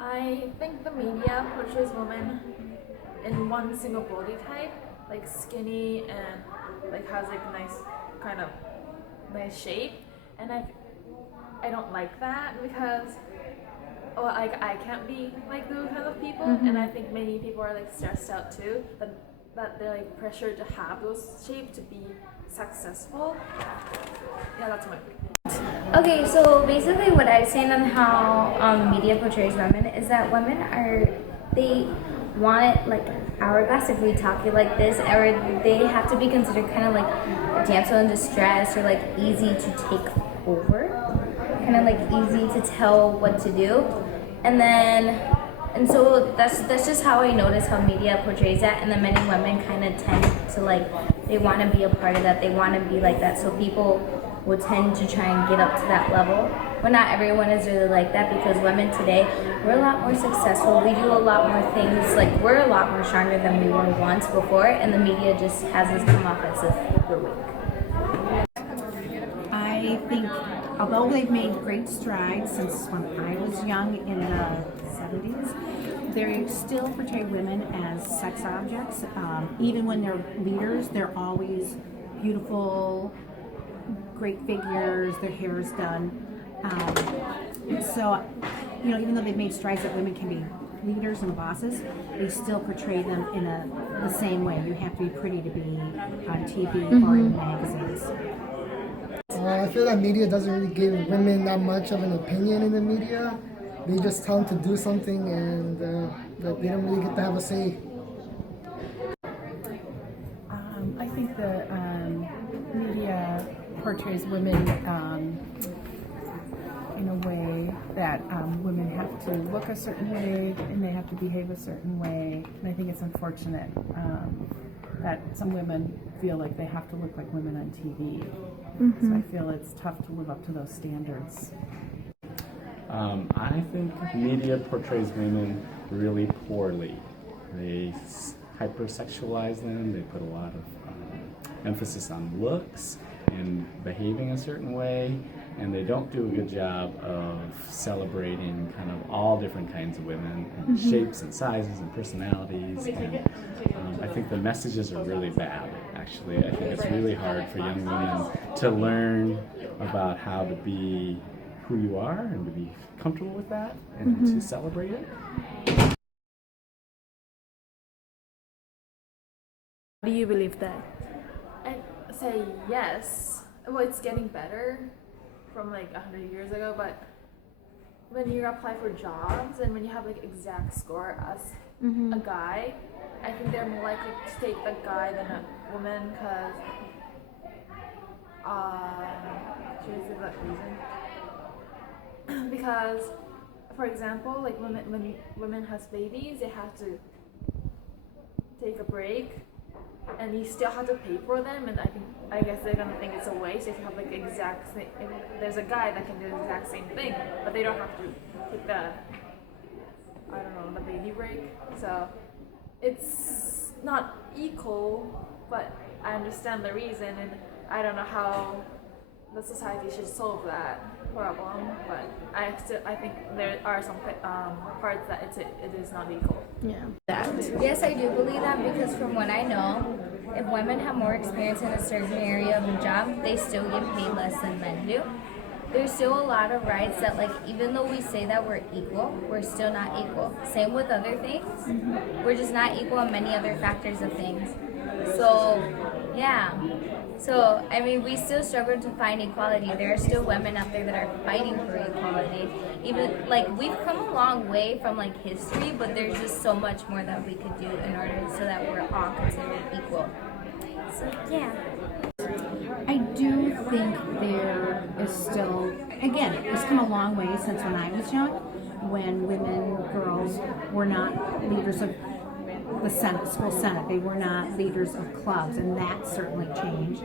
I think the media portrays women in one single body type, like skinny and like has like nice kind of nice shape, and I don't like that because well, like I can't be like those kind of people, and I think many people are like stressed out too that they're like pressured to have those shapes to be successful. Yeah, that's my opinion. Okay, so basically, what I've seen on how media portrays women is that women they want it like hourglass if we talk it like this, or they have to be considered kind of like a damsel in distress or like easy to take over, kind of like easy to tell what to do, and then. And so that's just how I notice how media portrays that, and then many women kind of tend to like they want to be a part of that, they want to be like that, so people will tend to try and get up to that level. But not everyone is really like that because women today, we're a lot more successful. We do a lot more things. Like we're a lot more stronger than we were once before, and the media just has us come off as if we're weak. I think, although they've made great strides since when I was young in the 70s, they still portray women as sex objects. Even when they're leaders, they're always beautiful, great figures, their hair is done. So, even though they've made strides that women can be leaders and bosses, they still portray them in the same way. You have to be pretty to be on TV or in magazines. I feel that media doesn't really give women that much of an opinion in the media. They just tell them to do something, and that they don't really get to have a say. I think the media portrays women in a way that women have to look a certain way and they have to behave a certain way. And I think it's unfortunate that some women feel like they have to look like women on TV. So I feel it's tough to live up to those standards. I think media portrays women really poorly. They hypersexualize them. They put a lot of emphasis on looks and behaving a certain way, and they don't do a good job of celebrating kind of all different kinds of women, and shapes and sizes and personalities. And I think the messages are really bad, actually. I think it's really hard for young women to learn about how to be who you are and to be comfortable with that and to celebrate it. Do you believe that? I say yes. Well, it's getting better from like 100 years ago, but when you apply for jobs and when you have like exact score as a guy, I think they're more likely to take the guy than a woman because should I say that reason? Because, for example, like when women has babies, they have to take a break, and you still have to pay for them. And I guess they're gonna think it's a waste if you have like exact same. If there's a guy that can do the exact same thing, but they don't have to take the the baby break. So it's not equal, but I understand the reason, and I don't know how the society should solve that problem, but I think there are some parts that it is not equal. Yes, I do believe that because from what I know, if women have more experience in a certain area of a job, they still get paid less than men do. There's still a lot of rights that, like, even though we say that we're equal, we're still not equal. Same with other things. We're just not equal on many other factors of things. So, yeah. So, I mean, we still struggle to find equality. There are still women out there that are fighting for equality. Even, like, we've come a long way from, like, history, but there's just so much more that we could do in order so that we're all considered equal. So, yeah. I do think there is still, again, it's come a long way since when I was young, when women, girls were not leaders of the Senate, school Senate. They were not leaders of clubs, and that certainly changed.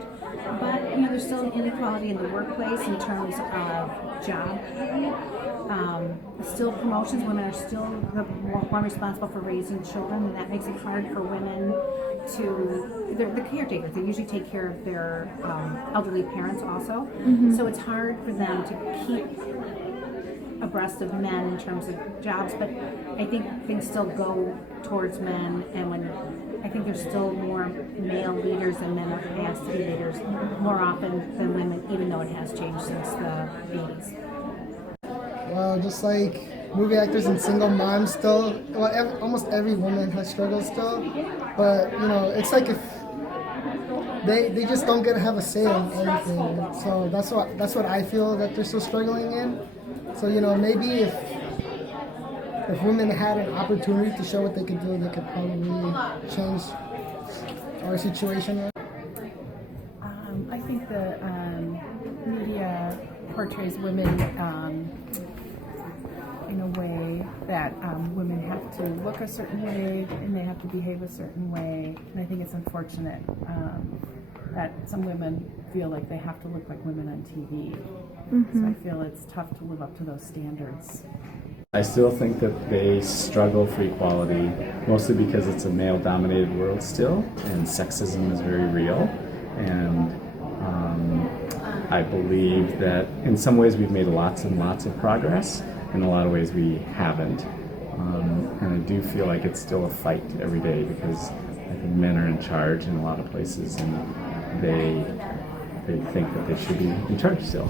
But, there's still inequality in the workplace in terms of job. Still promotions, women are still the one responsible for raising children, and that makes it hard for women they're the caretakers. They usually take care of their elderly parents also. So it's hard for them to keep abreast of men in terms of jobs, but I think things still go towards men, and when I think there's still more male leaders than men are asked to be leaders more often than women, even though it has changed since the 80s. Well, just like movie actors and single moms still, well, almost every woman has struggles still, but it's like if they just don't get to have a say in anything. So that's what I feel that they're still struggling in. So maybe if women had an opportunity to show what they could do, they could probably change our situation. I think the media portrays women in a way that women have to look a certain way and they have to behave a certain way. And I think it's unfortunate that some women feel like they have to look like women on TV. So I feel it's tough to live up to those standards. I still think that they struggle for equality, mostly because it's a male-dominated world still, and sexism is very real. And I believe that in some ways we've made lots and lots of progress. In a lot of ways we haven't. And I do feel like it's still a fight every day because I think men are in charge in a lot of places and they think that they should be in charge still.